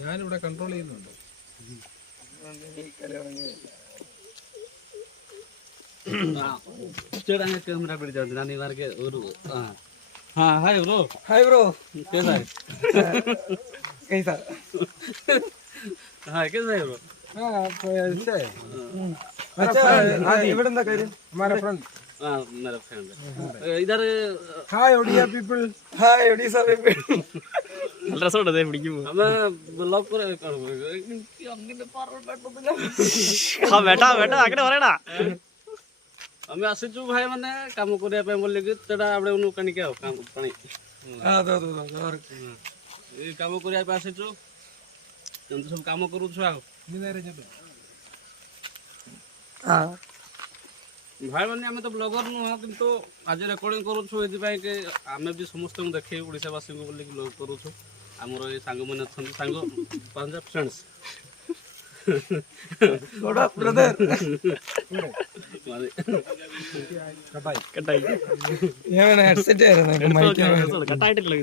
ഞാനിവിടെ കൺട്രോൾ ചെയ്യുന്നുണ്ട്. कैमरा पिट जाते नानी मार के और हाँ हाय ब्रो कैसा है कैसा? हाँ कैसा है ब्रो हाँ अच्छा है. अच्छा ഇവിടെ എന്താ കാര്യം? हमारा फ्रेंड. हाँ मेरा फ्रेंड इधर हाय ओडिया पीपल. हाय ओडिशा पीपल. നല്ല രസമുണ്ട് അതേ പിടിക്കുമ്പോ അമ്മ ബ്ലോഗ് അങ്ങനെ പറയടാ ଆମେ ଆସିଛୁ ଭାଇ ମାନେ କାମ କରିବା ପାଇଁ ବୋଲିକି ସେଟା આપણે କାଣିକି ଆଉ କାମ ପାଣି ଏଇ କାମ କରିବା ପାଇଁ ଆସିଛୁ ଏମିତି ସବୁ କାମ କରୁଛୁ ଆଉ ଭାଇ ମାନେ ଆମେ ତ ବ୍ଲଗର ନୁହଁ କିନ୍ତୁ ଆଜି ରେକର୍ଡିଂ କରୁଛୁ ଏଥିପାଇଁ କି ଆମେ ବି ସମସ୍ତଙ୍କୁ ଦେଖେଇ ଓଡ଼ିଶାବାସୀଙ୍କୁ ବୋଲିକି ବ୍ଲଗ କରୁଛୁ ଆମର ଏଇ ସାଙ୍ଗମାନେ ଅଛନ୍ତି ସାଙ୍ଗ ପଞ୍ଜାବ ଫ୍ରେଣ୍ଡସ୍ ब्रदर കട്ടായി ഞാൻ ഹെഡ്സെറ്റ് ആയിരുന്നു കട്ടായിട്ടില്ല